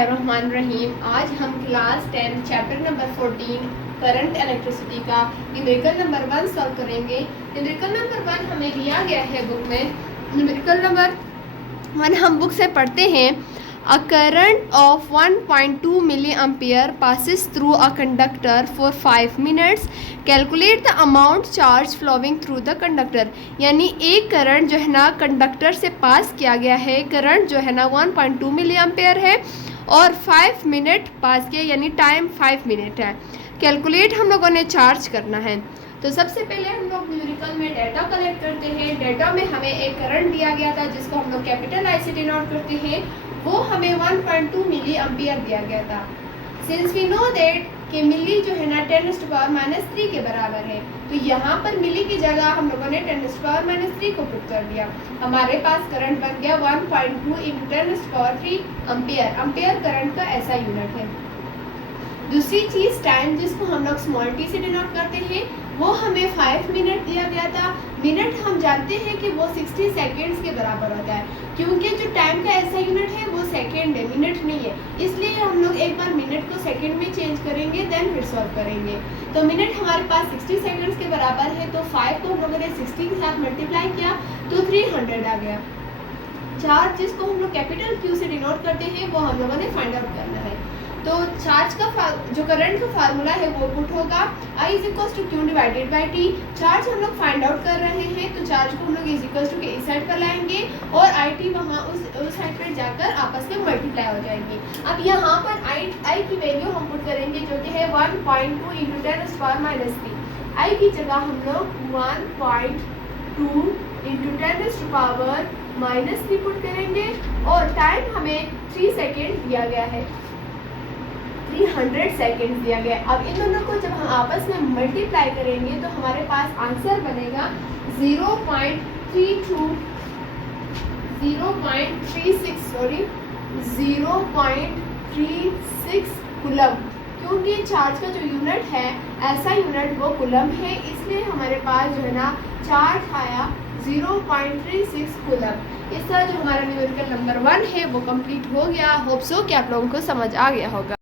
बिस्मिल्लाहिर्रहमानिर्रहीम। आज हम class 10 chapter number 14 current electricity का न्यूमेरिकल नंबर 1 सॉल्व करेंगे। न्यूमेरिकल नंबर 1 हमें दिया गया है बुक में। न्यूमेरिकल नंबर 1 हम बुक से पढ़ते हैं। A current of 1.2 milliampere passes through a conductor for 5 minutes. Calculate the amount charge flowing through the conductor. यानी एक करंट जो है ना कंडक्टर से पास किया गया है, करंट जो है ना 1.2 मिली एम्पियर है और 5 मिनट पास किया, यानी टाइम 5 मिनट है। कैलकुलेट हम लोगों ने चार्ज करना है। तो सबसे पहले हम लोग न्यूमेरिकल में डाटा कलेक्ट करते हैं। डाटा में हमें एक करंट दिया गया था जिसको हम लोग कैपिटल आई से डिनोट करते हैं। वो हमें 1.2 मिली एम्पियर दिया गया था। सिंस वी नो दैट कि मिली जो है ना 10⁻³ के बराबर है, तो यहाँ पर मिली की जगह हम लोगों ने 10⁻³ को पुट कर दिया। हमारे पास करंट बन गया 1.2 × 10⁻³ एम्पियर। एम्पियर करंट का ऐसा यूनिट है। दूसरी चीज़ टाइम, जिसको हम लोग स्मॉल टी से डिनोट करते हैं, वो हमें 5 मिनट दिया गया था। मिनट हम जानते हैं कि वो 60 सेकेंड्स के बराबर होता है, क्योंकि जो टाइम का ऐसा यूनिट है वो सेकेंड है, मिनट नहीं है। इसलिए हम लोग एक बार मिनट को सेकेंड में चेंज करेंगे, देन फिर सॉल्व करेंगे। तो मिनट हमारे पास 60 सेकेंड्स के बराबर है, तो 5 को हम लोगों ने 60 के साथ मल्टीप्लाई किया तो 300 आ गया। चार्ज, जिसको हम लोग कैपिटल क्यू से डिनोट करते हैं, वो हम लोगों ने फाइंड आउट करना है। तो चार्ज का जो करंट का फार्मूला है वो पुट होगा I = Q / T। चार्ज हम लोग फाइंड आउट कर रहे हैं, तो चार्ज को हम लोग = के इस साइड पर लाएंगे और IT वहाँ उस साइड पर जाकर आपस में मल्टीप्लाई हो जाएंगे। अब यहाँ पर I की वैल्यू हम पुट करेंगे जो कि है 1.2 × 10⁻³ I की जगह हम लोग 1.2 × 10⁻³ पुट करेंगे और टाइम हमें 3 सेकेंड दिया गया है, 300 सेकेंड्स दिया गया। अब इन दोनों को जब हम आपस में मल्टीप्लाई करेंगे तो हमारे पास आंसर बनेगा 0.36 कूलम। क्योंकि चार्ज का जो यूनिट है ऐसा यूनिट वो कूलम है, इसलिए हमारे पास जो है ना चार्ज आया 0.36 कूलम। इस तरह जो हमारा न्यूमेरिकल नंबर 1 है वो कंप्लीट हो गया। होप सो कि आप लोगों को समझ आ गया होगा।